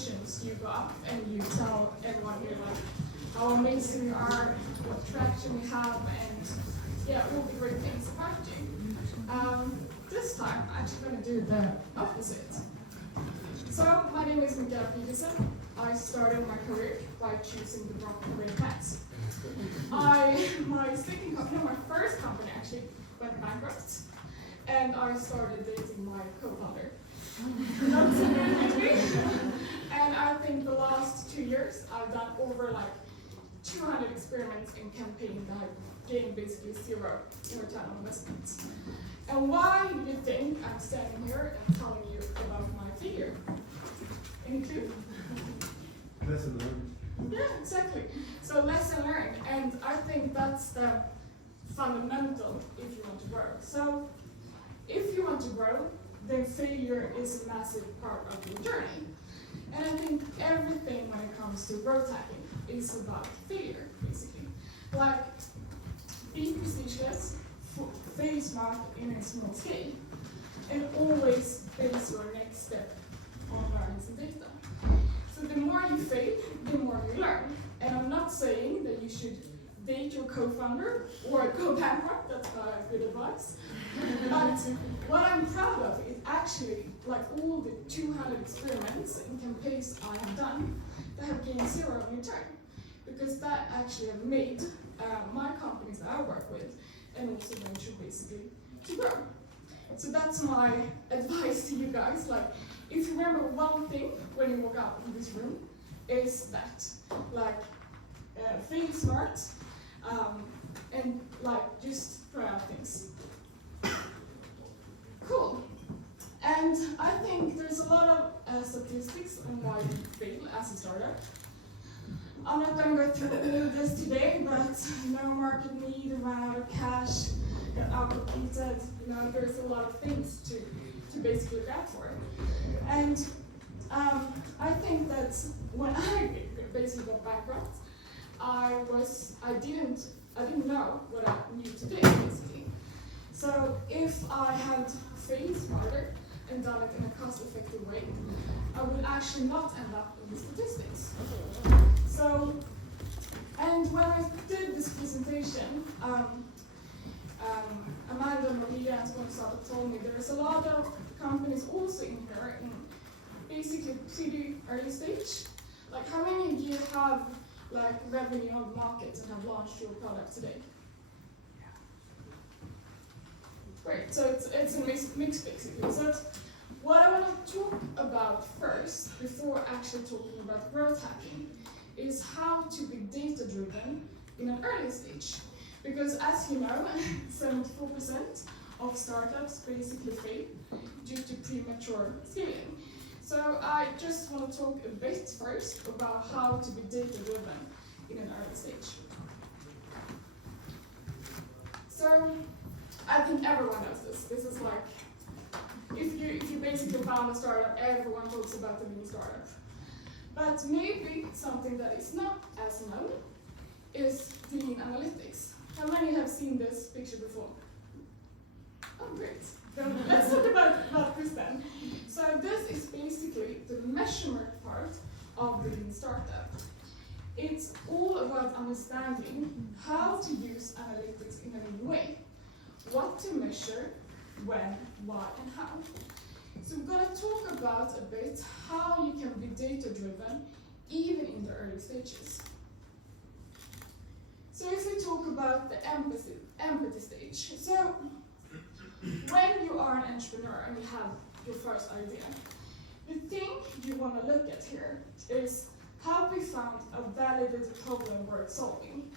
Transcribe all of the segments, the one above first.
presentations, you go up and you tell everyone here like how amazing you are, what traction you have, and yeah, all the great things about you. This time, I'm actually going to do the opposite. So, my name is Mikaela Peterson. I started my career by choosing the wrong career paths. My first company actually went bankrupt, and I started dating my co-founder. And I think the last 2 years I've done over like 200 experiments in campaigns that have gained basically zero in return on investment. And why do you think I'm standing here and telling you about my failure? Any clue? Lesson learned. Yeah, exactly. So lesson learned, and I think that's the fundamental if you want to grow. So if you want to grow, then failure is a massive part of your journey. And I think everything when it comes to growth hacking is about failure, basically. Like, be prestigious, fail smart in a small scale, and always base your next step on learning some data. So the more you fail, the more you learn. And I'm not saying that you should date your co-founder or go bankrupt, that's not good advice. But what I'm proud of is actually like all the 200 experiments and campaigns I have done that have gained zero in return. Because that actually have made my companies that I work with and also venture basically to grow. So that's my advice to you guys. Like, if you remember one thing when you walk out in this room, is that, like, fail smart, and like just try out things. Cool. And I think there's a lot of statistics on why you fail as a startup. I'm not going to go through all of this today, but no market need, ran out of cash, got outcompeted. There's a lot of things to basically look out for. And I think that when I basically got bankrupt, I didn't know what I knew today, basically. So if I had failed smarter and done it in a cost-effective way, I would actually not end up in the statistics. So, and when I did this presentation, Amanda, Maria, and Gonzalo told me there's a lot of companies also in here in basically pretty early stage. Like, how many of you have like revenue on the market and have launched your product today? Great, so it's a mix basically. So what I want to talk about first, before actually talking about growth hacking, is how to be data-driven in an early stage. Because as you know, 74% of startups basically fail due to premature scaling. So I just want to talk a bit first about how to be data-driven in an early stage. So I think everyone knows this. This is like, if you basically found a startup, everyone talks about the mini startup. But maybe something that is not as known is Lean Analytics. How many have seen this picture before? Oh, great. Then let's talk about this then. So this is basically the measurement part of the Lean startup. It's all about understanding how to use analytics in a lean way. What to measure, when, why, and how. So we're going to talk about a bit how you can be data-driven even in the early stages. So if we talk about the empathy stage. So when you are an entrepreneur and you have your first idea, the thing you want to look at here is, have we found a validated problem worth solving?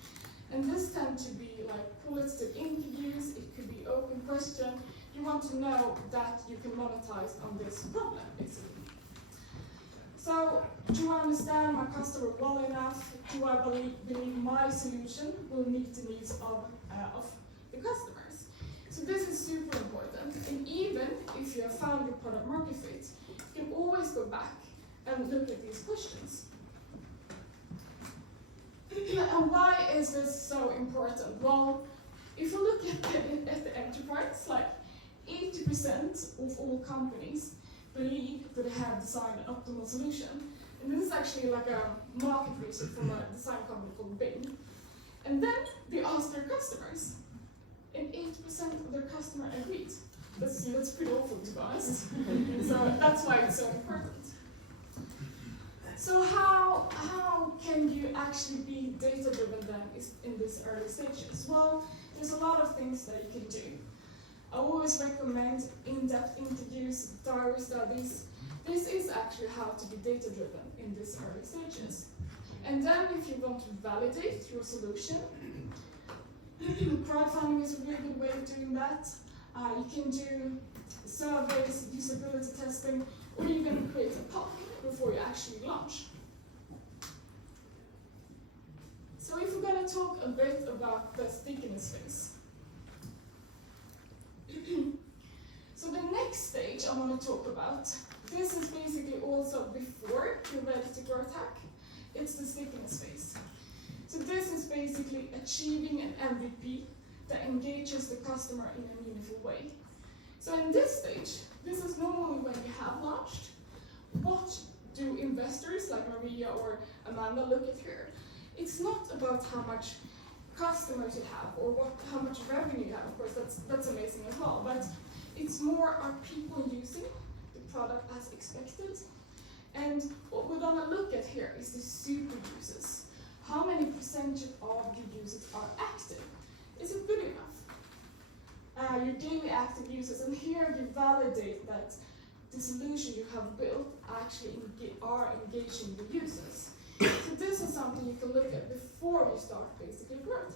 And this tends to be like qualitative interviews, it could be open question. You want to know that you can monetize on this problem, basically. So, do I understand my customer well enough? Do I believe my solution will meet the needs of the customers? So this is super important. And even if you have found your product market fit, you can always go back and look at these questions. And why is this so important? Well, if you look at the enterprise, like 80% of all companies believe that they have designed an optimal solution. And this is actually like a market research from a design company called Bing. And then they asked their customers, and 8% of their customer agreed. That's pretty awful, to be honest. So that's why it's so important. So how can you actually be data-driven then in these early stages? Well, there's a lot of things that you can do. I always recommend in-depth interviews, diary studies. This is actually how to be data-driven in these early stages. And then if you want to validate your solution, crowdfunding is a really good way of doing that. You can do surveys, usability testing, or you can create a POC before you actually launch. So if we're going to talk a bit about the stickiness phase. So the next stage I want to talk about, this is basically also before you're ready to grow tech. It's the stickiness phase. So this is basically achieving an MVP that engages the customer in a meaningful way. So in this stage, this is normally when you have launched. What do investors like Maria or Amanda look at here? It's not about how much customers you have or how much revenue you have. Of course, that's amazing as well. But it's more, are people using the product as expected? And what we're going to look at here is the super users. How many percentage of your users are active? Is it good enough? Your daily active users, and here you validate that the solution you have built actually are engaging the users. So this is something you can look at before you start basically growth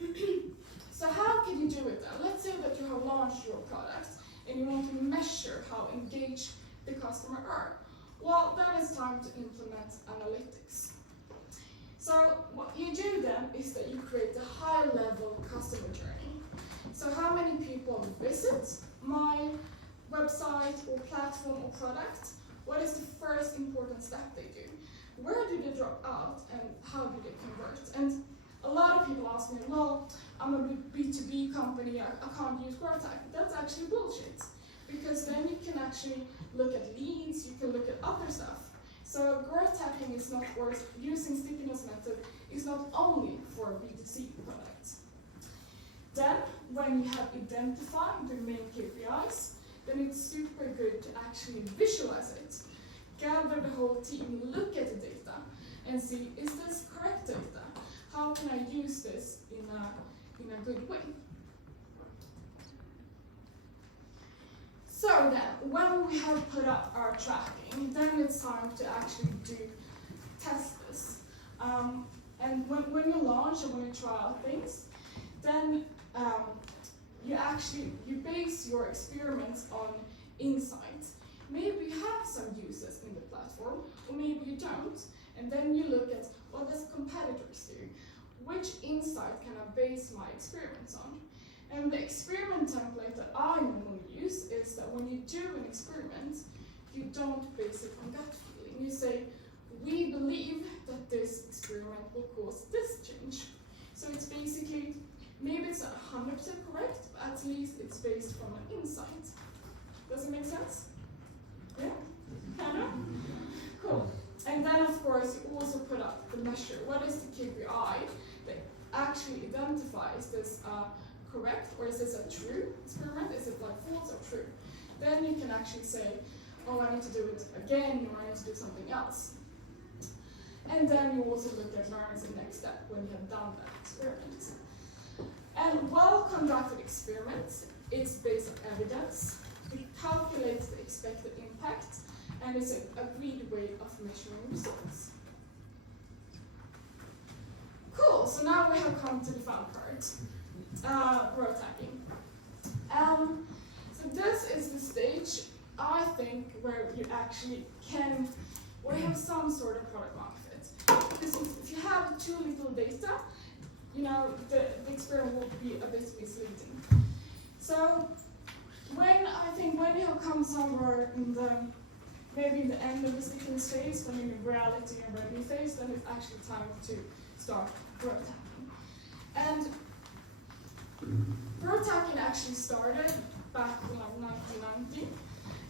tech. So how can you do it then? Let's say that you have launched your product and you want to measure how engaged the customer are. Well, then it's time to implement analytics. So what you do then is that you create a high-level customer journey. So how many people visit my website or platform or product? What is the first important step they do? Where do they drop out and how do they convert? And a lot of people ask me, well, I'm a B2B company, I can't use growth tech. That's actually bullshit. Because then you can actually look at leads, you can look at other stuff. So growth hacking is not, or using stickiness method is not only for B2C products. Then, when you have identified the main KPIs, then it's super good to actually visualize it. Gather the whole team, look at the data, and see, is this correct data? How can I use this in a good way? So then, when we have put up our tracking, then it's time to actually test this. And when you launch and when you try out things, then you base your experiments on insights. Maybe you have some users in the platform, or maybe you don't, and then you look at what does competitors do? Which insight can I base my experiments on? And the experiment template that I normally use is that when you do an experiment, you don't base it on gut feeling. You say, we believe that this experiment will cause this change. So it's basically, maybe it's not 100% correct, but at least it's based from an insight. Does it make sense? Yeah? Kind of? Cool. And then, of course, you also put up the measure. What is the KPI that actually identifies this correct, or is this a true experiment? Is it like false or true? Then you can actually say, oh, I need to do it again, or I need to do something else. And then you also look at learn as the next step when you have done that experiment. And well-conducted experiments, it's based on evidence. It calculates the expected impact, and it's an agreed way of measuring results. Cool, so now we have come to the fun part, growth hacking. So this is the stage, I think, where you actually where you have some sort of product market fit. Because if you have too little data, the experiment will be a bit misleading. So when you have come somewhere maybe in the end of the stickiness phase, when in the reality and ready phase, then it's actually time to start growth hacking. And growth hacking actually started back in like 1990,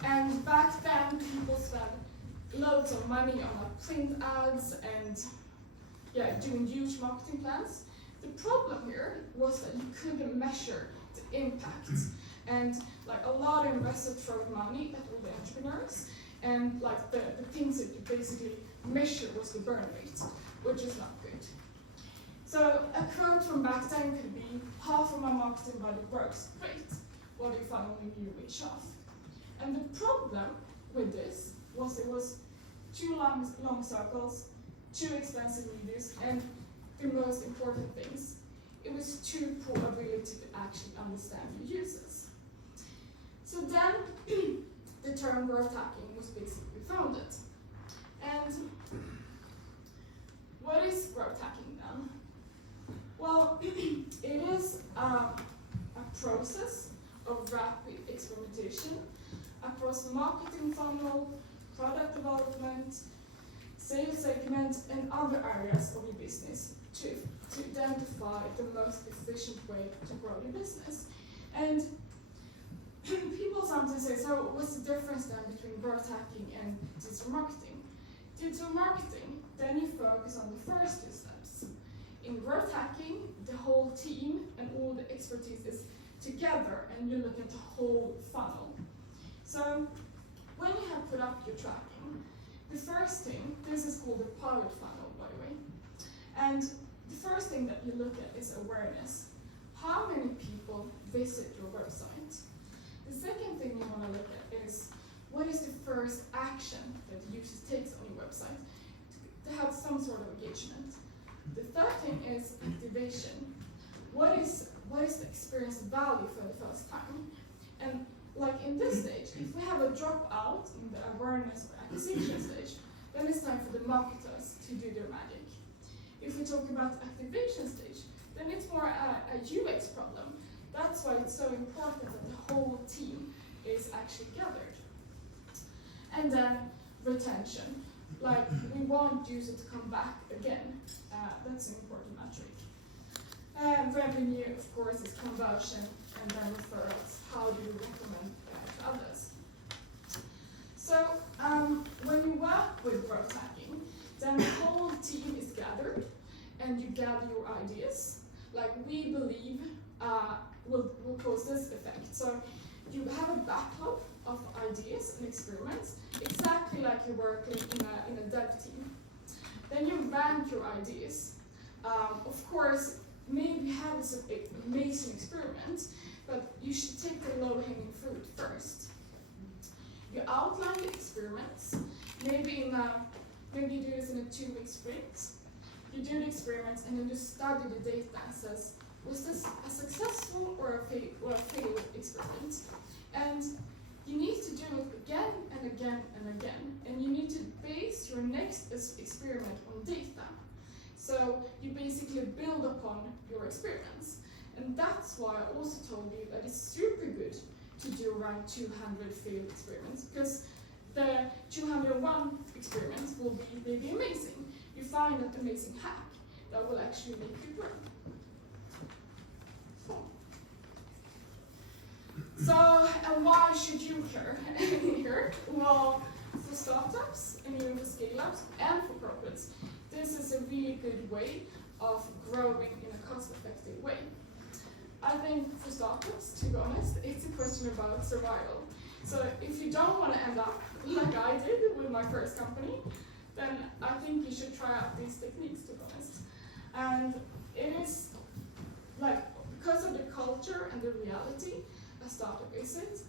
and back then people spent loads of money on like print ads and doing huge marketing plans. The problem here was that you couldn't measure the impact, and like a lot of investors threw money at all the entrepreneurs, and like the things that you basically measure was the burn rate, which is not good. So a quote from back then could be, half of my marketing budget works, great. What if I only knew which half? And the problem with this was it was too long circles, too expensive videos, and the most important things, it was too poor ability to actually understand your users. So then the term growth hacking was basically founded. And what is growth hacking then? Well, it is a process of rapid experimentation across marketing funnel, product development, sales segment, and other areas of your business to identify the most efficient way to grow your business. And people sometimes say, so what's the difference then between growth hacking and digital marketing? Digital marketing, then you focus on the first two steps. In growth hacking, the whole team and all the expertise is together, and you look at the whole funnel. So when you have put up your tracking, the first thing, this is called the pilot funnel, by the way, and the first thing that you look at is awareness. How many people visit your website? The second thing you want to look at is, what is the first action that the user takes on your website to have some sort of engagement? The third thing is activation. What is the experience value for the first time? And like in this stage, if we have a dropout in the awareness or acquisition stage, then it's time for the marketers to do their magic. If we talk about activation stage, then it's more a UX problem. That's why it's so important that the whole team is actually gathered. And then retention. Like, we want users to come back again. That's an important metric. Revenue, of course, is conversion, and then referrals. How do you recommend to others? So when you work with growth hacking, then the whole team is gathered, and you gather your ideas. Like, we believe will cause this effect. So you have a backlog of ideas and experiments, exactly like you're working in a dev team. Then you rank your ideas. Of course, maybe you have this amazing experiment, but you should take the low-hanging fruit first. You outline the experiments. Maybe you do this in a 2-week sprint. You do the experiments, and then you study the data and says, was this a successful or a failed experiment? And you need to do it again and again and again, and you need to base your next experiment on data. So you basically build upon your experiments. And that's why I also told you that it's super good to do around 200 failed experiments, because the 201 experiments will be maybe amazing. You find an amazing hack that will actually make you grow. So, and why should you care here? Well, for startups, and even for scale-ups, and for corporates, this is a really good way of growing in a cost-effective way. I think for startups, to be honest, it's a question about survival. So if you don't want to end up like I did with my first company, then I think you should try out these techniques, to be honest. And it is, like, because of the culture and the reality a startup isn't,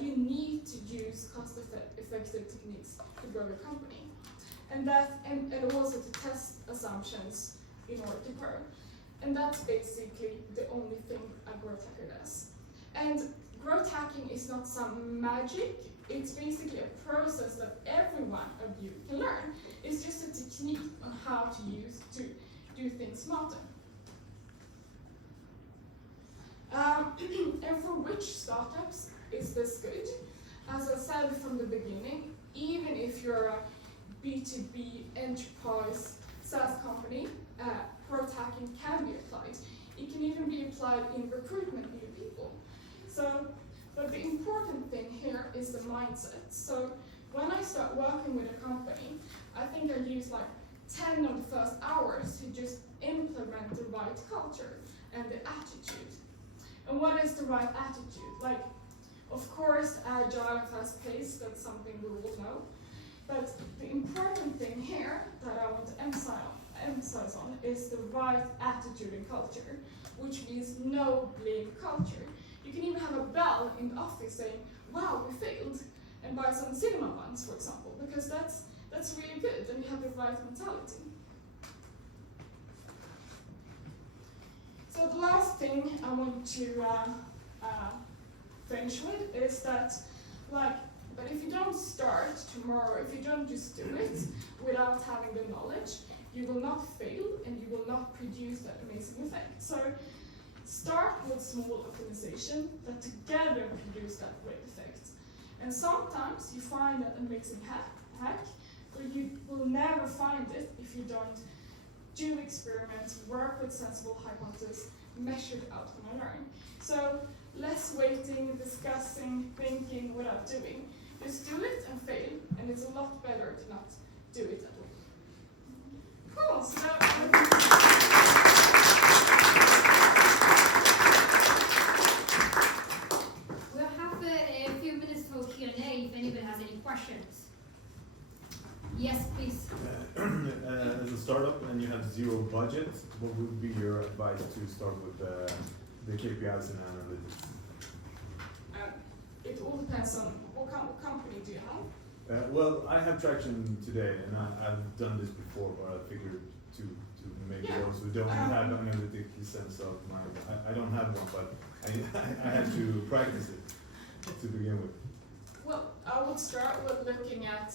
you need to use cost-effective techniques to grow your company. And also to test assumptions in order to grow. And that's basically the only thing a growth hacker does. And growth hacking is not some magic. It's basically a process that every one of you can learn. It's just a technique on how to use to do things smarter. And for which startups is this good? As I said from the beginning, even if you're a B2B enterprise SaaS company, growth hacking can be applied. It can even be applied in recruitment of new people. So, but the important thing here is the mindset. So when I start working with a company, I think I use like 10 of the first hours to just implement the right culture and the attitude. And what is the right attitude? Like, of course, agile and fast paced, that's something we all know. But the important thing here that I want to emphasize on is the right attitude and culture, which means no blame culture. You can even have a bell in the office saying, wow, we failed, and buy some cinema buns, for example, because that's really good, and you have the right mentality. So the last thing I want to finish with is that, like, but if you don't start tomorrow, if you don't just do it without having the knowledge, you will not fail and you will not produce that amazing effect. So start with small optimization that together produce that great effect. And sometimes you find that amazing hack, but you will never find it if you don't do experiments, work with sensible hypotheses, measured outcome and learn. So less waiting, discussing, thinking without doing. Just do it and fail, and it's a lot better to not do it at all. Cool, so we'll have a few minutes for Q&A if anybody has any questions. Yes, please. As a startup and you have zero budget, what would be your advice to start with the KPIs and analytics? It all depends on what company do you have? Well, I have traction today, and I've done this before, but I figured to maybe those who don't have analytic sense of mind. I don't have one, but I had to practice it to begin with. Well, I would start with looking at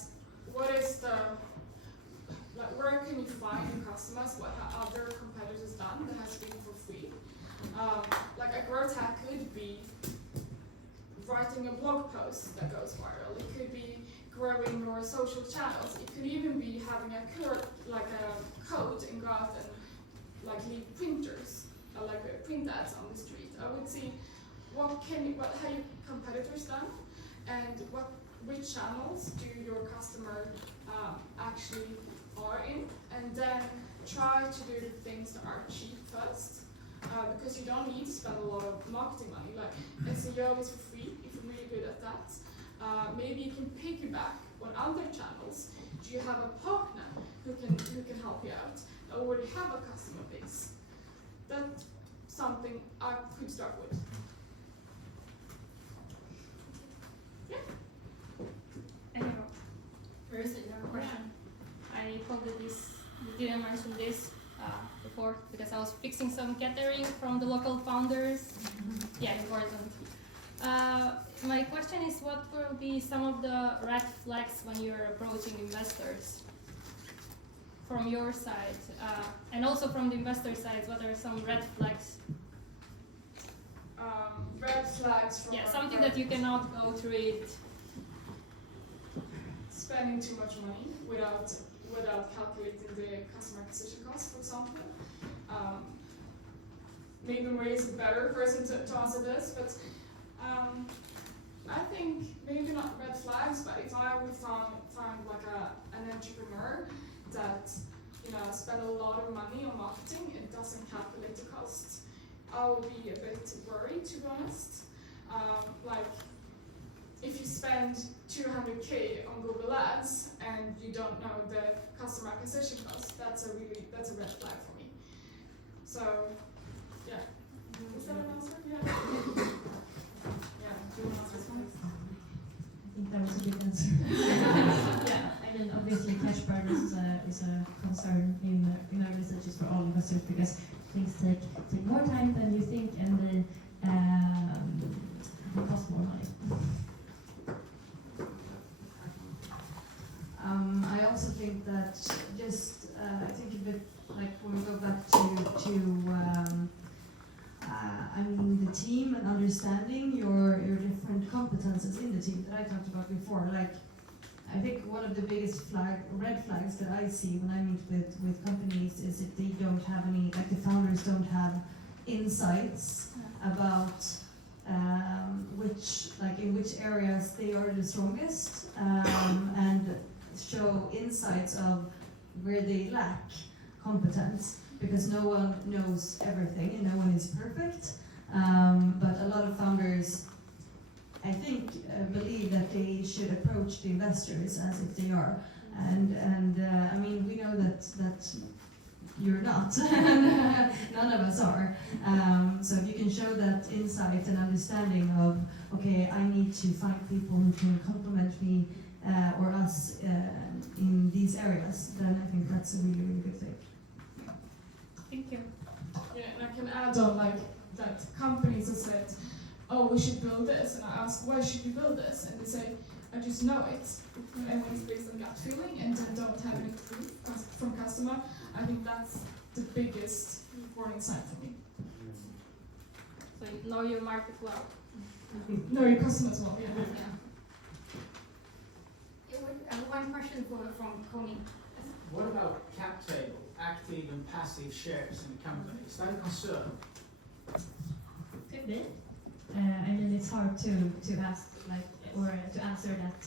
what is the, like, where can you find your customers, what have other competitors done that has been for free. Like a growth hack could be writing a blog post that goes viral. It could be growing your social channels. It could even be having a code and go out and like leave printers, print ads on the street. I would see what have your competitors done, and which channels do your customer actually are in, and then try to do the things that are cheap first. Because you don't need to spend a lot of marketing money. Like SEO is for free if you're really good at that. Maybe you can piggyback on other channels. Do you have a partner who can help you out? Or already have a customer base? That's something I could start with. Yeah. Anyhow, first, another question. I probably didn't mention this before because I was fixing some catering from the local founders. Yeah, important. My question is, what will be some of the red flags when you're approaching investors from your side, and also from the investor side? What are some red flags? Red flags from Something that you cannot go through it. Spending too much money without calculating the customer acquisition cost, for example. Maybe Maria is a better person to answer this, but I think maybe not red flags, but if I would find like an entrepreneur that spend a lot of money on marketing and doesn't calculate the costs, I would be a bit worried, to be honest. Like if you spend 200K on Google Ads and you don't know the customer acquisition cost, that's a red flag for me. So, yeah. Is that an answer? Yeah. Yeah. Do you want to answer this one? I think that was a good answer. Yeah, I mean, obviously cash burn is a concern in our researches for all investors because things take more time than you think, and they cost more money. I also think that I think a bit like when we go back to the team and understanding your different competences in the team that I talked about before. Like, I think one of the biggest red flags that I see when I meet with companies is if they don't have any, like the founders don't have insights about in which areas they are the strongest, and show insights of where they lack competence, because no one knows everything and no one is perfect. But a lot of founders, I think, believe that they should approach the investors as if they are. And I mean, we know that you're not. None of us are. So if you can show that insight and understanding of, okay, I need to find people who can complement me or us in these areas, then I think that's a really, really good thing. Thank you. Yeah, and I can add on like that companies have said, oh, we should build this, and I ask, why should you build this? And they say, I just know it. And when it's based on gut feeling and then don't have any proof from customer, I think that's the biggest warning sign for me. So you know your market well. Know your customers well, yeah. One question from Connie. What about cap table, active and passive shares in the company? Is that a concern? Could be. I mean, it's hard to ask or to answer that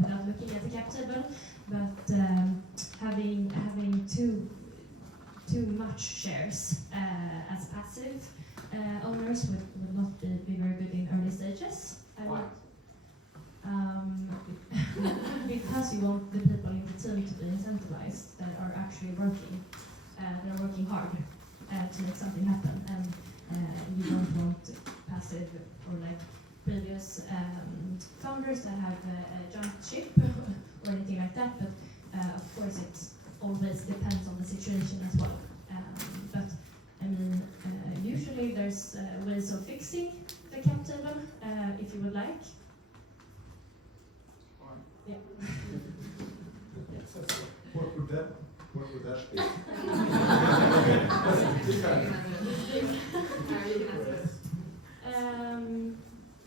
without looking at the cap table. But having too much shares as passive owners would not be very good in early stages. Why? Because you want the people in the team to be incentivized that are actually working. They're working hard to make something happen, and you don't want passive or like previous founders that have jumped ship or anything like that. But of course, it always depends on the situation as well. But I mean, usually there's ways of fixing the cap table if you would like. Yeah. What would that be?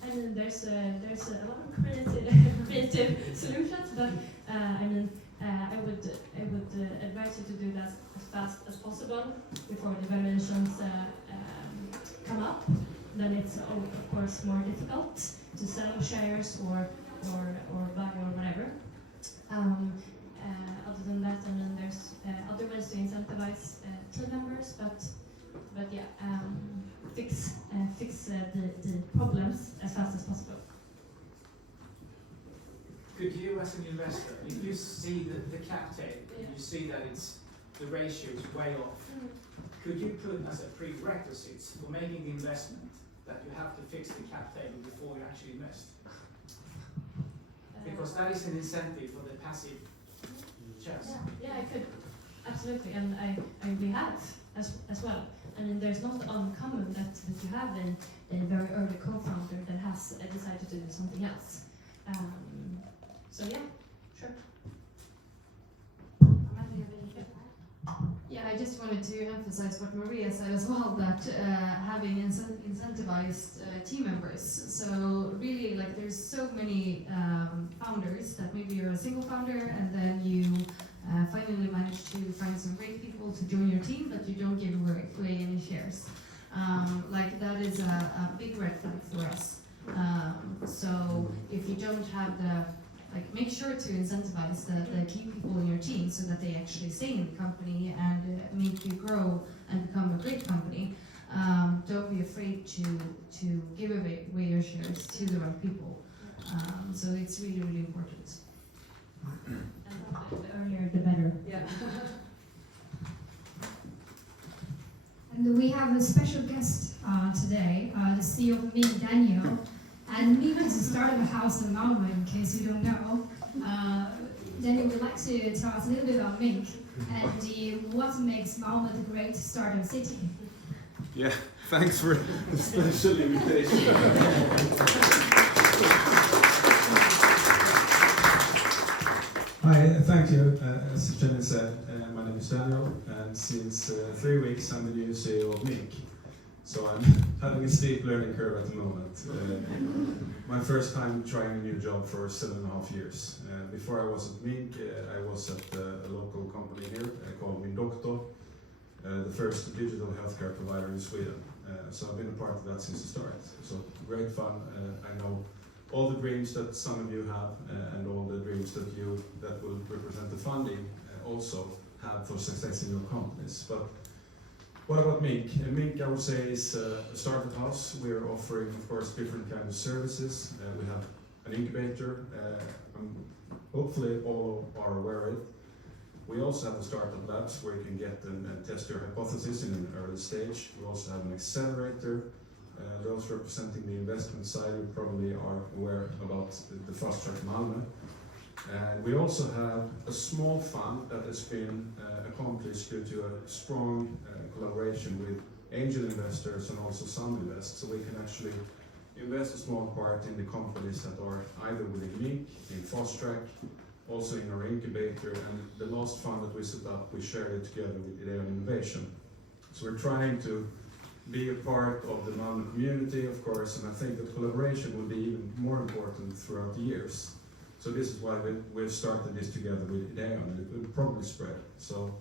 I mean, there's a lot of creative solutions, but I mean, I would advise you to do that as fast as possible before the valuations come up. Then it's of course more difficult to sell shares or buy or whatever. Other than that, I mean, there's other ways to incentivize team members, but yeah, fix the problems as fast as possible. Could you, as an investor, if you see the cap table, and you see that the ratio is way off, could you put as a prerequisite for making the investment that you have to fix the cap table before you actually invest? Because that is an incentive for the passive shares. Yeah, I could absolutely, and we have as well. I mean, there's not uncommon that you have a very early co-founder that has decided to do something else. So yeah, sure. Yeah, I just wanted to emphasize what Maria said as well, that having incentivized team members. So really, like, there's so many founders that maybe you're a single founder and then you finally manage to find some great people to join your team, but you don't give away any shares. Like, that is a big red flag for us. So if you don't have make sure to incentivize the key people in your team so that they actually stay in the company and make you grow and become a great company. Don't be afraid to give away your shares to the right people. So it's really, really important. And the earlier, the better. Yeah. And we have a special guest today, the CEO of Mink, Daniel. And Mink is the start of a house in Malmö, in case you don't know. Daniel would like to tell us a little bit about Mink and what makes Malmö the great startup city. Yeah, thanks for the special invitation. Hi, thank you. As Jenny said, my name is Daniel, and since 3 weeks I'm the new CEO of Mink. So I'm having a steep learning curve at the moment. My first time trying a new job for 7.5 years. Before I was at Mink, I was at a local company here called Min Doctor, the first digital healthcare provider in Sweden. So I've been a part of that since the start. So great fun. I know all the dreams that some of you have and all the dreams that will represent the funding also have for success in your companies. But what about Mink? Mink, I would say, is a startup house. We're offering, of course, different kinds of services. We have an incubator. Hopefully all are aware of it. We also have a startup labs where you can get and test your hypothesis in an early stage. We also have an accelerator. Those representing the investment side, you probably are aware about the Fast Track Malmö. And we also have a small fund that has been accomplished due to a strong collaboration with angel investors and also some invest. So we can actually invest a small part in the companies that are either within Mink, in Fast Track, also in our incubator, and the last fund that we set up, we shared it together with Idea and Innovation. So we're trying to be a part of the Malmö community, of course, and I think that collaboration will be even more important throughout the years. So this is why we've started this together with Idea, and it will probably spread. So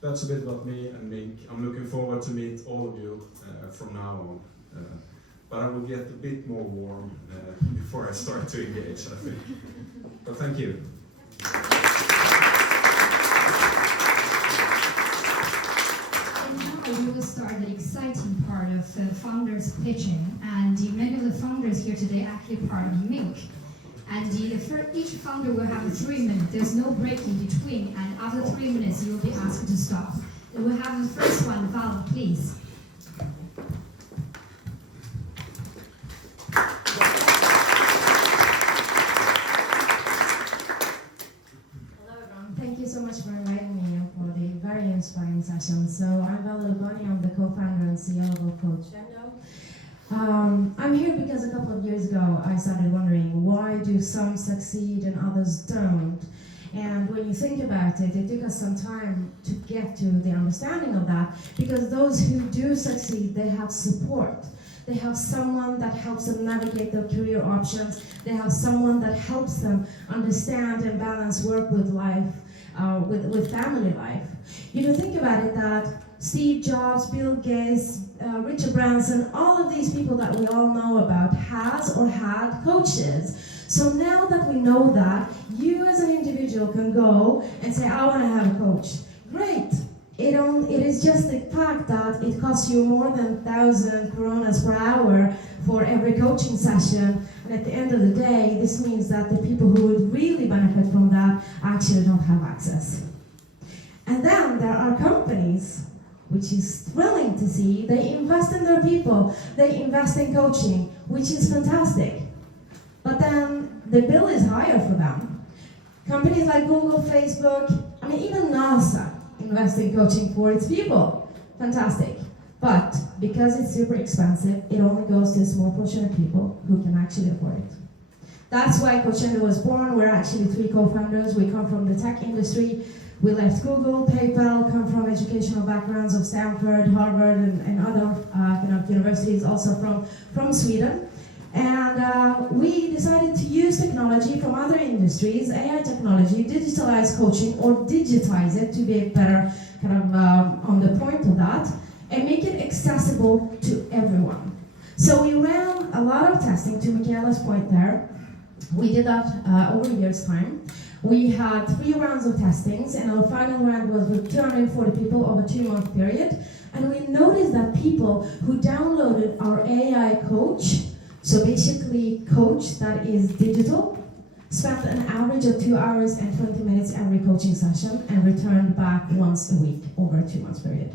that's a bit about me and Mink. I'm looking forward to meet all of you from now on. But I will get a bit more warm before I start to engage, I think. But thank you. And now we will start the exciting part of founders pitching, and many of the founders here today are actually part of Mink. And each founder will have 3 minutes. There's no break in between, and after 3 minutes you will be asked to stop. And we'll have the first one, Val, please. Thank you so much for inviting me for the very inspiring session. So I'm Vala Lugani, I'm the co-founder and CEO of Coach Endo. I'm here because a couple of years ago I started wondering, why do some succeed and others don't? And when you think about it, it took us some time to get to the understanding of that, because those who do succeed, they have support. They have someone that helps them navigate their career options. They have someone that helps them understand and balance work with life, with family life. You can think about it that Steve Jobs, Bill Gates, Richard Branson, all of these people that we all know about has or had coaches. So now that we know that, you as an individual can go and say, I want to have a coach. Great. It is just the fact that it costs you more than 1,000 coronas per hour for every coaching session. And at the end of the day, this means that the people who would really benefit from that actually don't have access. And then there are companies, which is thrilling to see. They invest in their people. They invest in coaching, which is fantastic. But then the bill is higher for them. Companies like Google, Facebook, even NASA invest in coaching for its people. Fantastic. But because it's super expensive, it only goes to a small portion of people who can actually afford it. That's why Coach Endo was born. We're actually 3 co-founders. We come from the tech industry. We left Google, PayPal, come from educational backgrounds of Stanford, Harvard, and other universities, also from Sweden. And we decided to use technology from other industries, AI technology, digitalize coaching, or digitize it to be a better on the point of that, and make it accessible to everyone. So we ran a lot of testing, to Michaela's point there. We did that over a year's time. We had 3 rounds of testings, and our final round was with 240 people over a 2-month period. And we noticed that people who downloaded our AI coach, so basically coach that is digital, spent an average of 2 hours and 20 minutes every coaching session and returned back once a week over a 2-month period.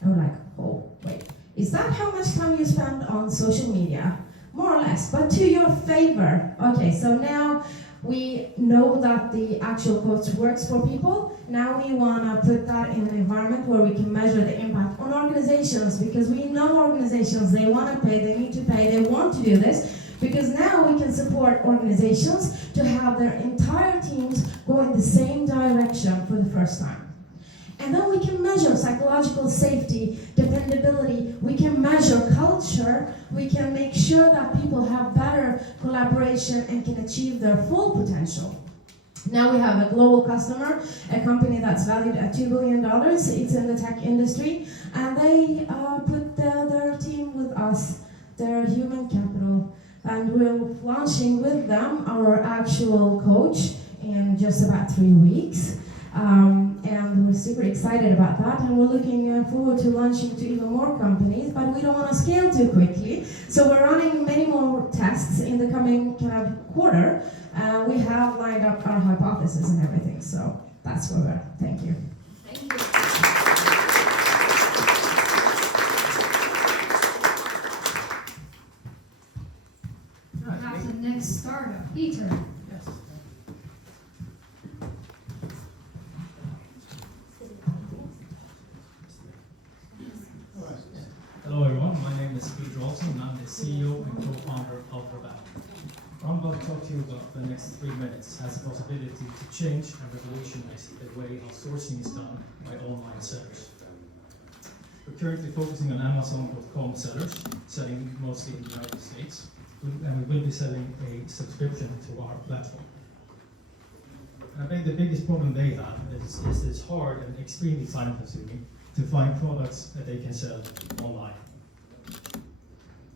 And we're like, oh, wait, is that how much time you spend on social media? More or less, but to your favor. Okay, so now we know that the actual coach works for people. Now we want to put that in an environment where we can measure the impact on organizations, because we know organizations, they want to pay, they need to pay, they want to do this, because now we can support organizations to have their entire teams go in the same direction for the first time. And then we can measure psychological safety, dependability, we can measure culture, we can make sure that people have better collaboration and can achieve their full potential. Now we have a global customer, a company that's valued at $2 billion. It's in the tech industry, and they put their team with us, their human capital, and we're launching with them our actual coach in just about 3 weeks. And we're super excited about that, and we're looking forward to launching to even more companies, but we don't want to scale too quickly. So we're running many more tests in the coming kind of quarter. We have lined up our hypothesis and everything, so that's where we're at. Thank you. Thank you. Perhaps the next startup, Peter. Yes. Hello everyone, my name is Peter Olsen and I'm the CEO and co-founder of Ultravan. What I'm about to talk to you about for the next 3 minutes has the possibility to change and revolutionize the way how sourcing is done by online sellers. We're currently focusing on Amazon.com sellers, selling mostly in the United States, and we will be selling a subscription to our platform. And I think the biggest problem they have is it's hard and extremely time consuming to find products that they can sell online.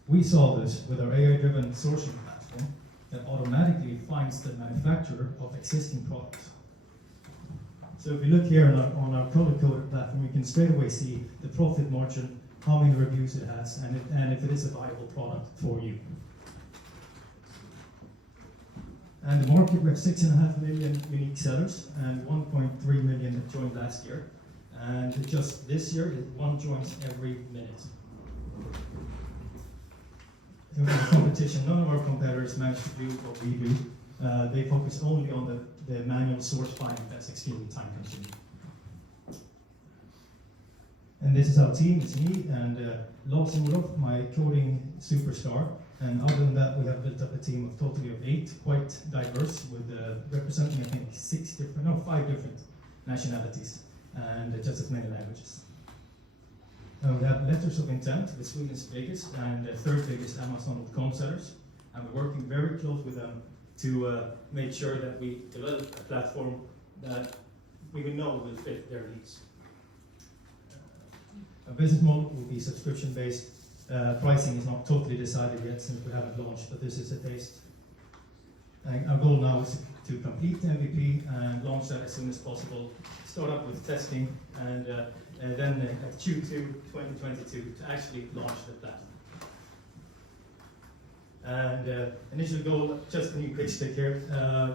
We solve this with our AI-driven sourcing platform that automatically finds the manufacturer of existing products. So if you look here on our color-coded platform, you can straight away see the profit margin, how many reviews it has, and if it is a viable product for you. And the market, we have 6.5 million unique sellers and 1.3 million that joined last year. And just this year, one joins every minute. In the competition, none of our competitors manage to do what we do. They focus only on the manual source finding that's extremely time consuming. And this is our team, it's me and Lars Olof, my coding superstar. And other than that, we have built up a team of totally of 8, quite diverse, with representing, I think, 5 different nationalities, and just as many languages. We have letters of intent with Sweden's biggest and the 3rd biggest Amazon.com sellers, and we're working very close with them to make sure that we develop a platform that we know will fit their needs. Our business model will be subscription-based. Pricing is not totally decided yet since we haven't launched, but this is a taste. And our goal now is to complete the MVP and launch that as soon as possible. Start up with testing and then at Q2 2022 to actually launch the platform. And initial goal, just a new quick stick here,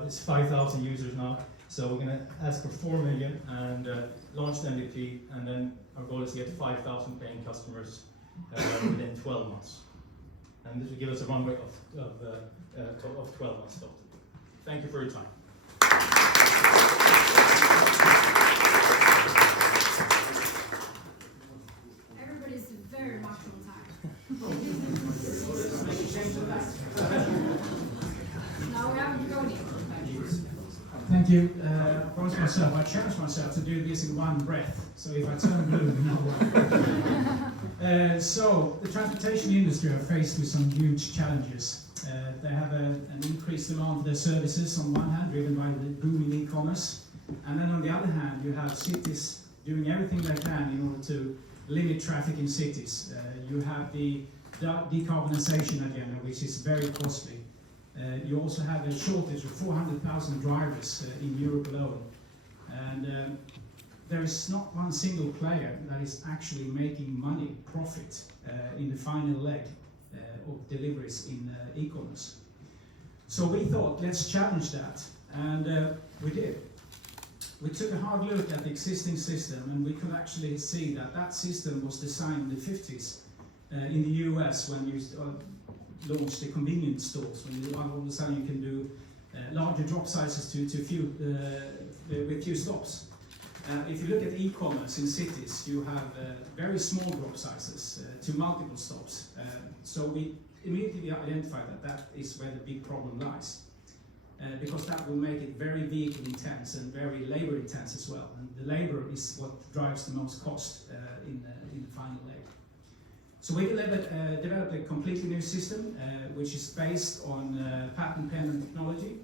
it's 5,000 users now. So we're going to ask for 4 million and launch the MVP, and then our goal is to get 5,000 paying customers within 12 months. And this will give us a runway of 12 months total. Thank you for your time. Everybody's very much on time. Now we have Goni. Thank you. Promise myself, I challenge myself to do this in one breath. So if I turn blue, no way. So the transportation industry are faced with some huge challenges. They have an increased demand for their services on one hand, driven by the booming e-commerce, and then on the other hand, you have cities doing everything they can in order to limit traffic in cities. You have the decarbonisation agenda, which is very costly. You also have a shortage of 400,000 drivers in Europe alone. And there is not one single player that is actually making money, profit, in the final leg of deliveries in e-commerce. So we thought, let's challenge that, and we did. We took a hard look at the existing system, and we could actually see that that system was designed in the 50s in the US when you launched the convenience stores, when all of a sudden you can do larger drop sizes with few stops. If you look at e-commerce in cities, you have very small drop sizes to multiple stops. So we immediately identified that that is where the big problem lies. Because that will make it very vehicle intense and very labor intense as well. And the labor is what drives the most cost in the final leg. So we developed a completely new system, which is based on patent pending technology.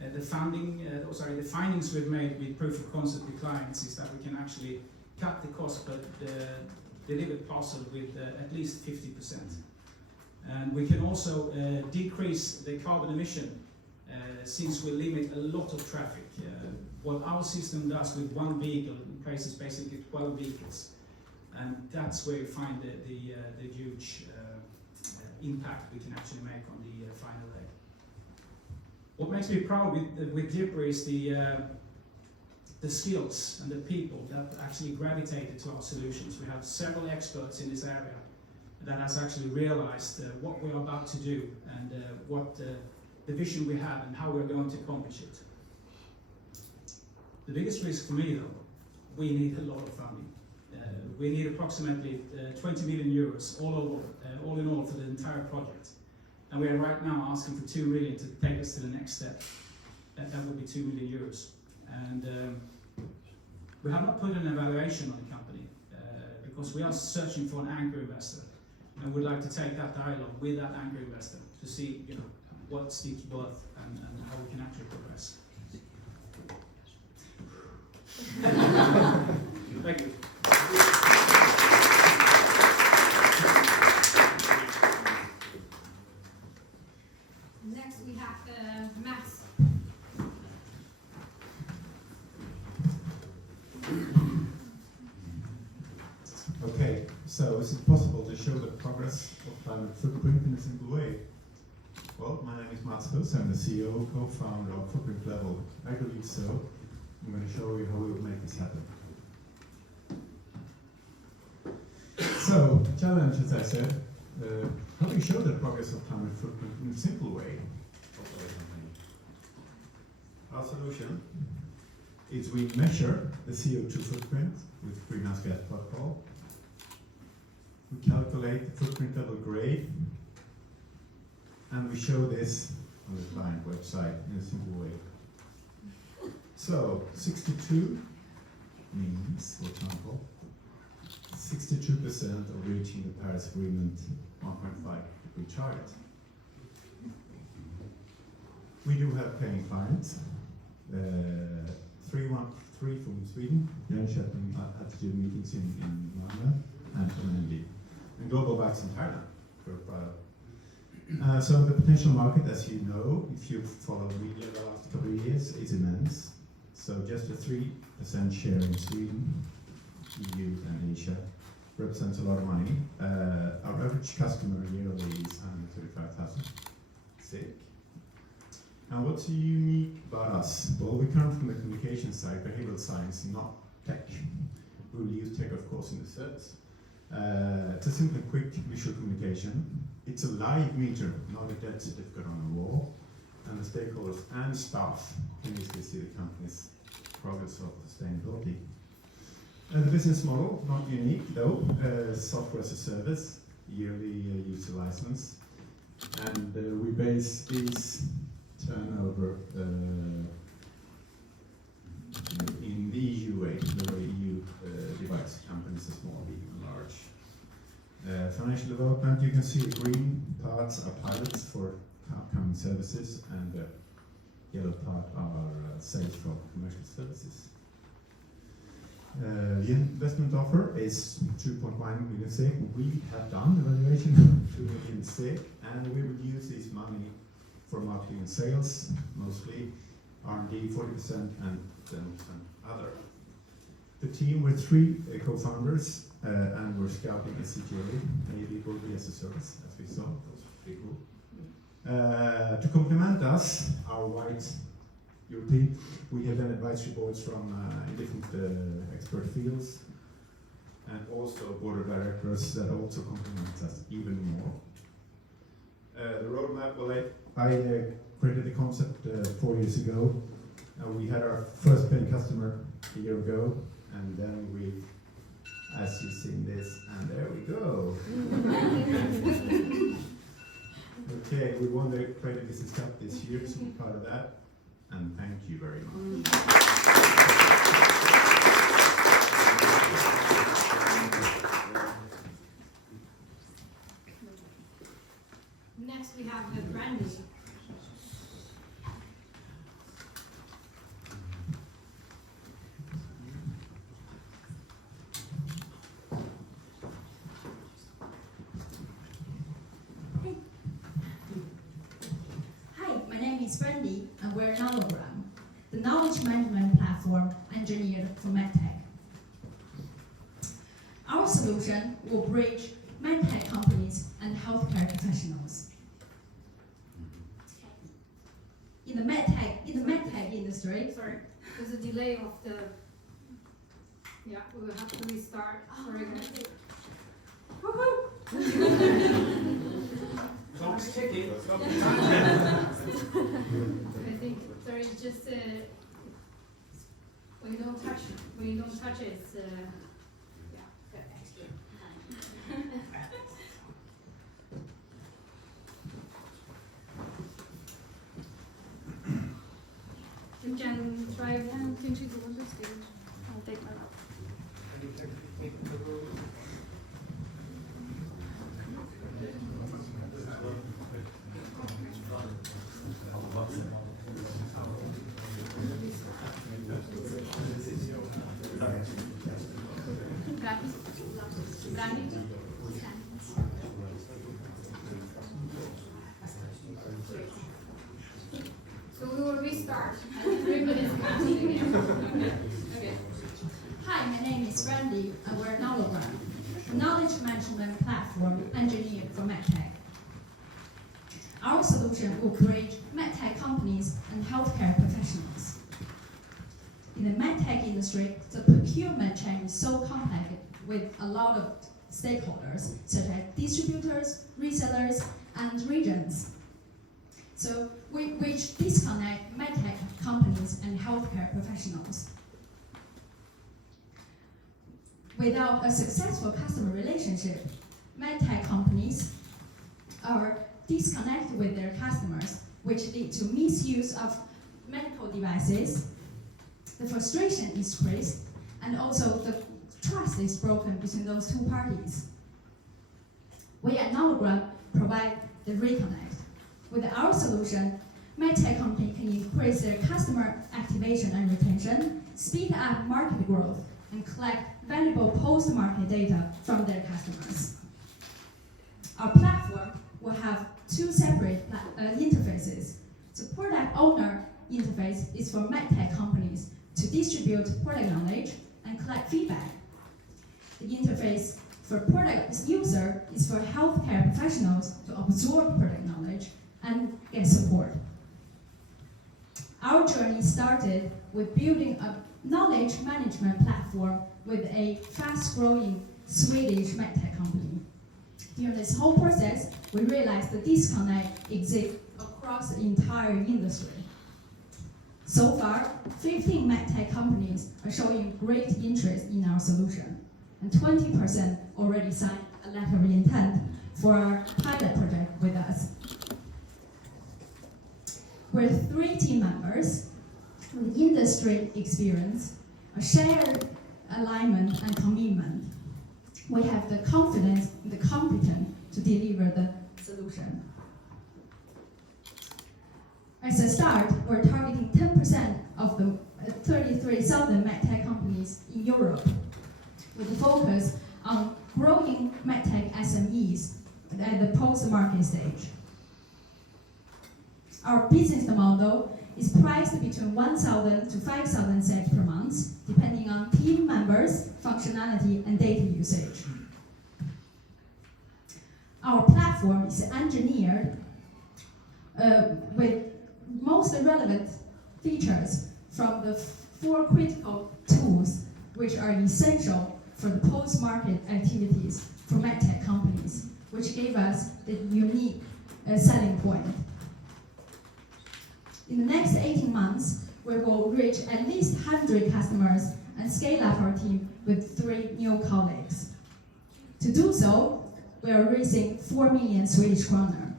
The findings we've made with proof of concept with clients is that we can actually cut the cost per delivered parcel with at least 50%. And we can also decrease the carbon emission since we limit a lot of traffic. What our system does with one vehicle replaces basically 12 vehicles. And that's where you find the huge impact we can actually make on the final day. What makes me proud with Jipper is the skills and the people that actually gravitated to our solutions. We have several experts in this area that has actually realized what we're about to do and what the vision we have and how we're going to accomplish it. The biggest risk for me though, we need a lot of funding. We need approximately 20 million euros all in all for the entire project. And we are right now asking for 2 million to take us to the next step. That would be 2 million euros. And we have not put an evaluation on the company because we are searching for an anchor investor. And we'd like to take that dialogue with that anchor investor to see what's the worth and how we can actually progress. Thank you. Next we have Max. Okay, so is it possible to show the progress of climate footprint in a simple way? Well, my name is Mats Huss, I'm the CEO, co-founder of Footprint Level. I believe so. I'm going to show you how we will make this happen. So, challenge, as I said, how do you show the progress of climate footprint in a simple way? Our solution is we measure the CO2 footprint with greenhouse gas protocol. We calculate the footprint level grade, and we show this on the client website in a simple way. So, 62 means, for example, 62% of reaching the Paris Agreement 1.5 degree target. We do have paying clients, 3 from Sweden, Jönköping attitude meetings in Malmö, and from India, and Global Vax in Thailand. So the potential market, as you know, if you've followed media the last couple of years, is immense. So just a 3% share in Sweden, EU and Asia represents a lot of money. Our average customer yearly is 135,000 sick. And what's unique about us? Well, we come from the communication side, behavioral science, not tech. We will use tech, of course, in the service. It's a simple, quick visual communication. It's a live meter, not a dead certificate on the wall. And the stakeholders and staff can easily see the company's progress of sustainability. And the business model, not unique though, software as a service, yearly user license. And we base these turnover in the EU way, the way EU divides companies, small, medium, and large. Financial development, you can see the green parts are pilots for upcoming services, and the yellow part are sales from commercial services. The investment offer is 2.1 million SEK. We have done evaluation of 2 million SEK, and we will use this money for marketing and sales, mostly R&D 40% and 10% other. The team with 3 co-founders, and we're scouting a CTA, maybe it will be as a service, as we saw, those 3 cool. To complement us, our white European, we have done advisory boards from different expert fields, and also board of directors that also complement us even more. The roadmap, well, I created the concept 4 years ago. We had our first paying customer a year ago, and then we, as you see this, and there we go. Okay, we won the Creative Business Cup this year, so we're proud of that, and thank you very much. Next we have Brandy. is Brandy, and we're Nanogram, the knowledge management platform engineered for Medtech. Our solution will bridge Medtech companies and healthcare professionals. In the Medtech industry, Sorry, there's a delay of the. Yeah, we will have to restart. Sorry, guys. Clock's ticking. I think there is just when you don't touch it, it's yeah, extra. You can try again. Can you go on the stage? I'll take my lap. Brandy? So we will restart. 3 minutes counting again. Okay. hi, my name is Brandy, and we're Nanogram, a knowledge management platform engineered for Medtech. Our solution will bridge Medtech companies and healthcare professionals. In the Medtech industry, the procurement chain is so complex with a lot of stakeholders, such as distributors, resellers, and regions. So which disconnect Medtech companies and healthcare professionals. Without a successful customer relationship, Medtech companies are disconnected with their customers, which lead to misuse of medical devices. The frustration is increased, and also the trust is broken between those two parties. We at Nanogram provide the reconnect. With our solution, Medtech company can increase their customer activation and retention, speed up market growth, and collect valuable post-market data from their customers. Our platform will have two separate interfaces. The product owner interface is for Medtech companies to distribute product knowledge and collect feedback. The interface for product user is for healthcare professionals to absorb product knowledge and get support. Our journey started with building a knowledge management platform with a fast-growing Swedish Medtech company. During this whole process, we realized the disconnect exists across the entire industry. So far, 15 Medtech companies are showing great interest in our solution, and 20% already signed a letter of intent for our pilot project with us. We're 3 team members with industry experience, a shared alignment and commitment. We have the confidence and the competence to deliver the solution. As a start, we're targeting 10% of the 33,000 Medtech companies in Europe, with a focus on growing Medtech SMEs at the post-market stage. Our business model is priced between 1,000 to 5,000 SEK per month, depending on team members, functionality, and data usage. Our platform is engineered with most relevant features from the 4 critical tools which are essential for the post-market activities for Medtech companies, which gave us the unique selling point. In the next 18 months, we will reach at least 100 customers and scale up our team with 3 new colleagues. To do so, we are raising 4 million Swedish kronor.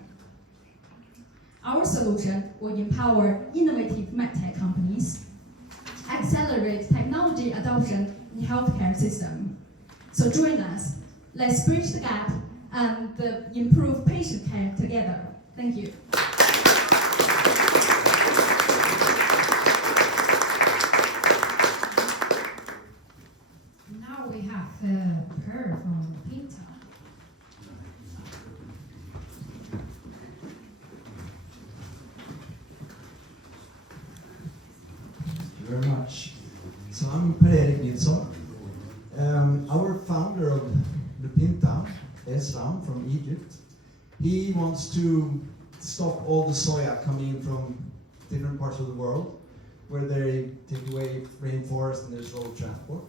Our solution will empower innovative Medtech companies, accelerate technology adoption in healthcare system. So join us. Let's bridge the gap and improve patient care together. Thank you. Now we have her from Pinta. Per-Erik Nilsson. Our founder of Lupinta, Eslam from Egypt, he wants to stop all the soya coming in from different parts of the world where they take away rainforest and there's road transport.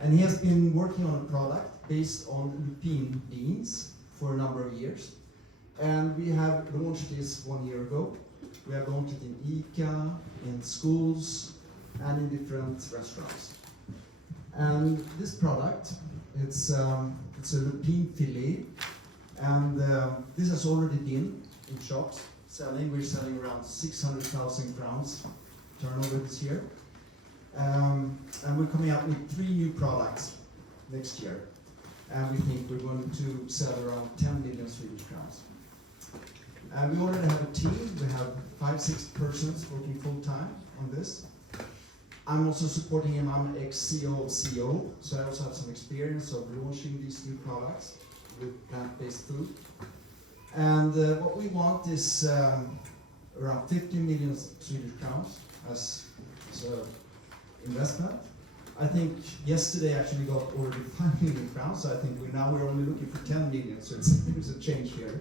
And he has been working on a product based on lupin beans for a number of years. And we have launched this 1 year ago. We have launched it in ICA, in schools, and in different restaurants. And this product, it's a lupin fillet, and this has already been in shops selling. We're selling around 600,000 crowns turnover this year. And we're coming out with 3 new products next year. And we think we're going to sell around 10 million Swedish crowns. And we already have a team. We have 5-6 persons working full time on this. I'm also supporting him. I'm ex-CEO of CEO, so I also have some experience of launching these new products with plant-based food. And what we want is around 50 million Swedish crowns as an investment. I think yesterday actually got already 5 million crowns, so I think we're only looking for 10 million, so it's a change here.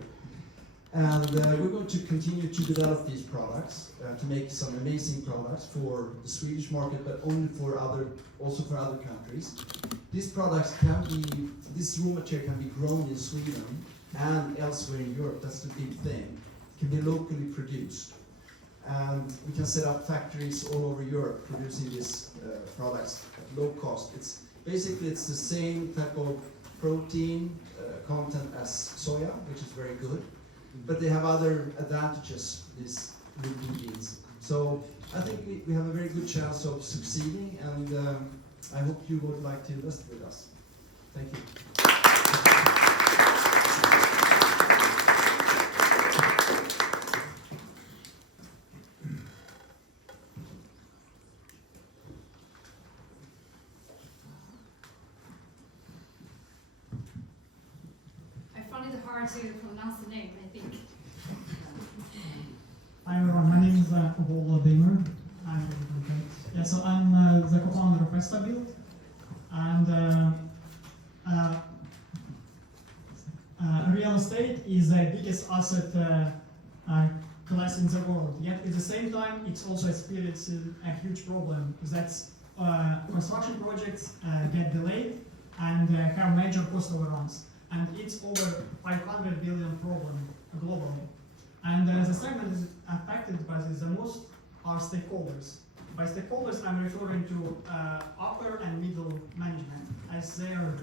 And we're going to continue to develop these products, to make some amazing products for the Swedish market, but also for other countries. These products this raw material can be grown in Sweden and elsewhere in Europe. That's the big thing. It can be locally produced. And we can set up factories all over Europe producing these products at low cost. It's the same type of protein content as soya, which is very good. But they have other advantages, these lupin beans. So I think we have a very good chance of succeeding, and I hope you would like to invest with us. Thank you. I found it hard to pronounce the name, I think. Hi everyone, my name is Ola Damer. So I'm the co-founder of Estabil, and real estate is the biggest asset class in the world. Yet at the same time, it's also experiencing a huge problem that construction projects get delayed and have major cost overruns. And it's over 500 billion problem globally. And the segment is affected by this the most are stakeholders. By stakeholders, I'm referring to upper and middle management, as they are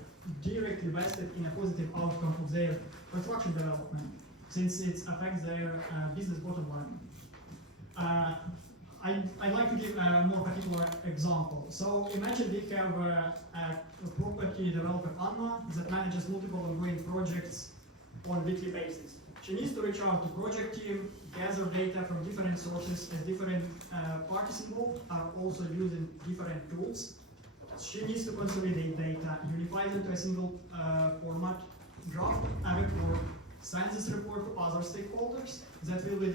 directly vested in a positive outcome of their construction development, since it affects their business bottom line. I'd like to give a more particular example. So imagine we have a property developer, Anna, that manages multiple ongoing projects on a weekly basis. She needs to reach out to project team, gather data from different sources, as different parties involved are also using different tools. She needs to consolidate data, unify it into a single format, draft a report, send this report to other stakeholders that will be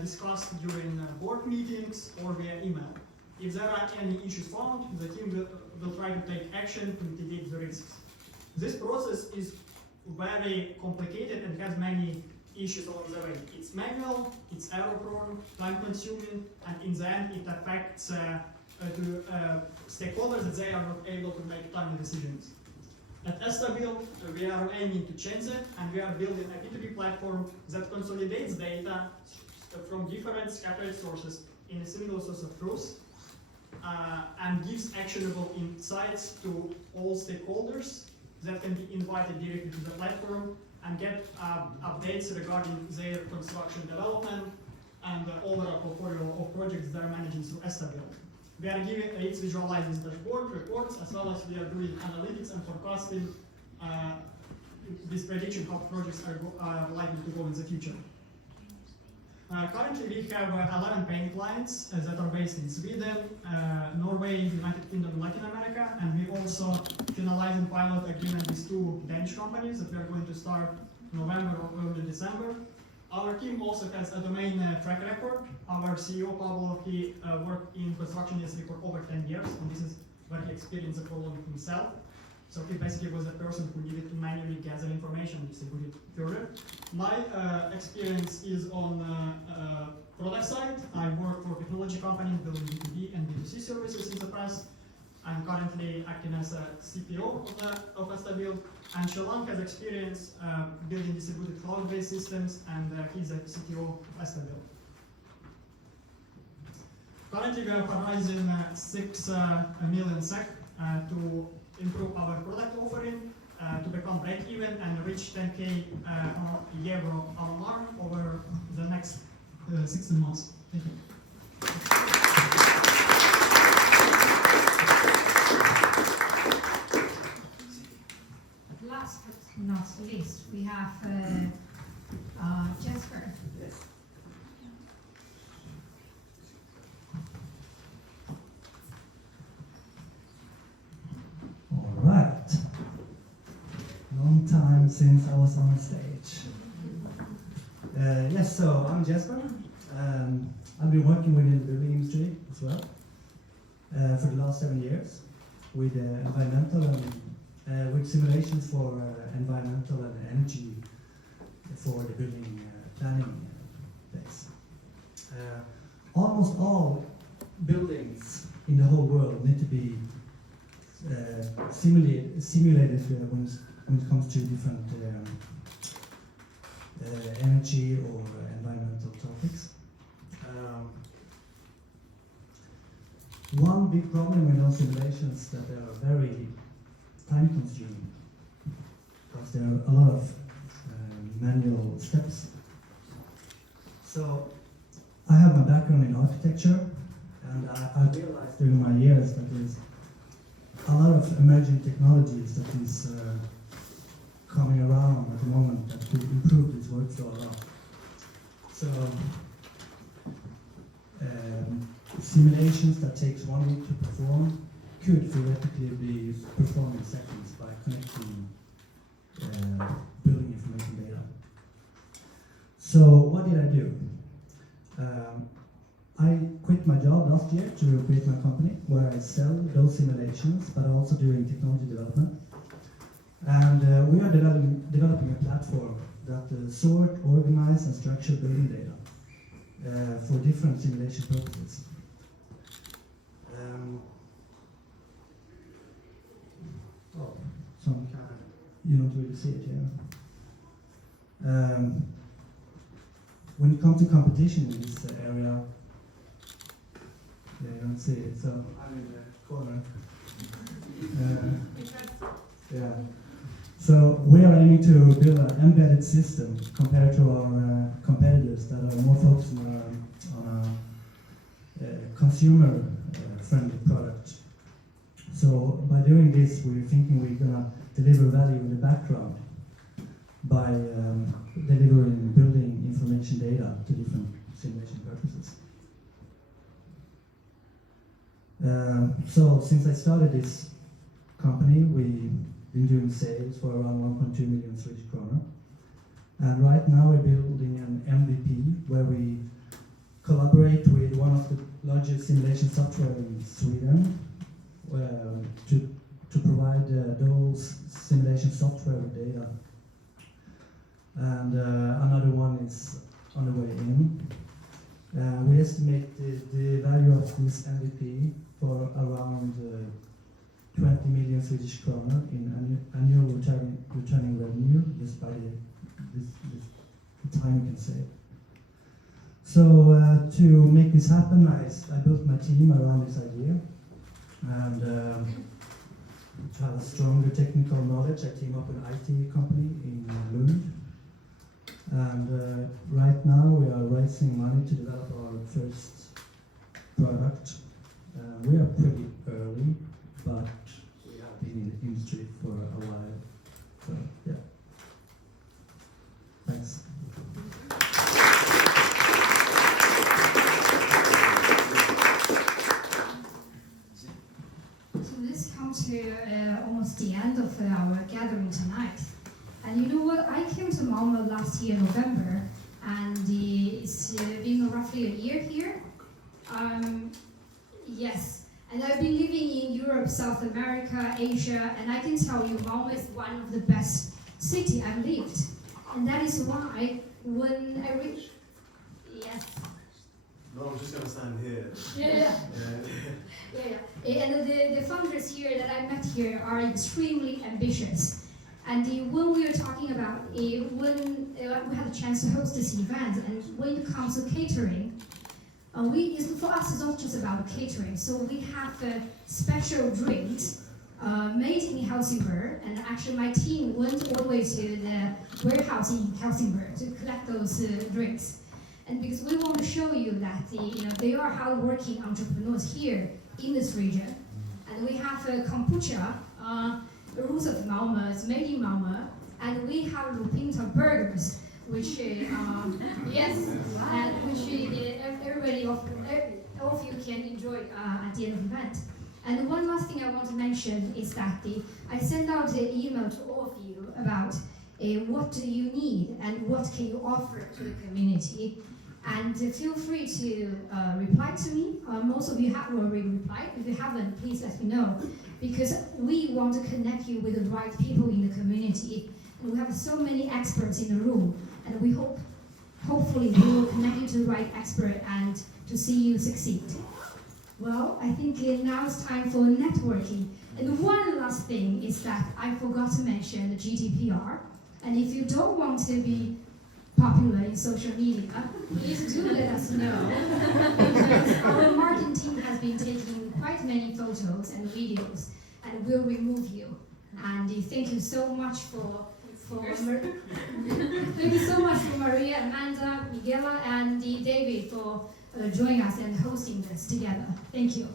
discussed during board meetings or via email. If there are any issues found, the team will try to take action to mitigate the risks. This process is very complicated and has many issues along the way. It's manual, it's error-prone, time-consuming, and in the end it affects stakeholders that they are not able to make timely decisions. At Estabil, we are aiming to change it, and we are building a B2B platform that consolidates data from different scattered sources in a single source of truth and gives actionable insights to all stakeholders that can be invited directly to the platform and get updates regarding their construction development and the overall portfolio of projects that are managing through Estabil. We are giving it visualizes dashboard reports, as well as we are doing analytics and forecasting with prediction how projects are likely to go in the future. Currently, we have 11 paying clients that are based in Sweden, Norway, United Kingdom, and Latin America, and we also finalizing pilot agreement with 2 Danish companies that we are going to start November or early December. Our team also has a domain track record. Our CEO, Pablo, he worked in construction industry for over 10 years, and this is but he experienced the problem himself. So he basically was a person who needed to manually gather information and distribute it further. My experience is on product side. I work for technology companies building B2B and B2C services in the past. I'm currently acting as a CPO of Astabil, and Shalan has experience building distributed cloud-based systems, and he's a CTO of Astabil. Currently, we are providing 6 million SEK to improve our product offering, to become break-even and reach 10K euro ARR over the next 16 months. Thank you. Last but not least, we have Jesper. Yes. All right. Long time since I was on stage. Yes, so I'm Jesper. I've been working within the building industry as well for the last 7 years with environmental and with simulations for environmental and energy for the building planning phase. Almost all buildings in the whole world need to be simulated when it comes to different energy or environmental topics. One big problem with those simulations is that they are very time consuming because there are a lot of manual steps. So I have my background in architecture, and I realized during my years that there's a lot of emerging technologies that is coming around at the moment that could improve this workflow a lot. So simulations that takes 1 week to perform could theoretically be performed in seconds by connecting building information data. So what did I do? I quit my job last year to create my company where I sell those simulations, but also doing technology development. And we are developing a platform that sort, organize, and structure building data for different simulation purposes. Some kind of, you don't really see it here. When it comes to competition in this area, yeah, you don't see it, so I'm in the corner. Yeah. So we are aiming to build an embedded system compared to our competitors that are more focused on a consumer-friendly product. So by doing this, we're thinking we're gonna deliver value in the background by delivering building information data to different simulation purposes. So since I started this company, we've been doing sales for around 1.2 million Swedish kronor. And right now we're building an MVP where we collaborate with one of the largest simulation software in Sweden to provide those simulation software with data. And another one is on the way in. We estimate the value of this MVP for around 20 million Swedish kronor in annual returning revenue, just by the time you can save. So to make this happen, I built my team around this idea, and to have a stronger technical knowledge, I team up with an IT company in Lund. And right now we are raising money to develop our first product. We are pretty early, but we have been in the industry for a while. So yeah. Thanks. So this comes to almost the end of our gathering tonight. And you know what? I came to Malmo last year, November, and it's been roughly a year here. Yes, And I've been living in Europe, South America, Asia, and I can tell you Malmö is one of the best cities I've lived. And that is why when I reach... Yes. No, I'm just gonna stand here. Yeah. And the founders here that I met here are extremely ambitious. And when we were talking about when we had a chance to host this event, and when it comes to catering, for us it's not just about catering. So we have special drinks made in Helsingborg, and actually my team went all the way to the warehouse in Helsingborg to collect those drinks. And because we want to show you that they are hard-working entrepreneurs here in this region. And we have kombucha, roots of Malmö, it's made in Malmö, and we have Lupinta burgers, which yes, and which everybody, all of you can enjoy at the end of the event. And one last thing I want to mention is that I sent out an email to all of you about what do you need and what can you offer to the community. And feel free to reply to me. Most of you have already replied. If you haven't, please let me know. Because we want to connect you with the right people in the community. And we have so many experts in the room. And we hopefully we will connect you to the right expert and to see you succeed. Well, I think now it's time for networking. And one last thing is that I forgot to mention the GDPR. And if you don't want to be popular in social media, please do let us know. Because our marketing team has been taking quite many photos and videos, and we'll remove you. And thank you so much for thank you so much for Maria, Amanda, Miguela, and David for joining us and hosting this together. Thank you.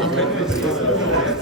Okay.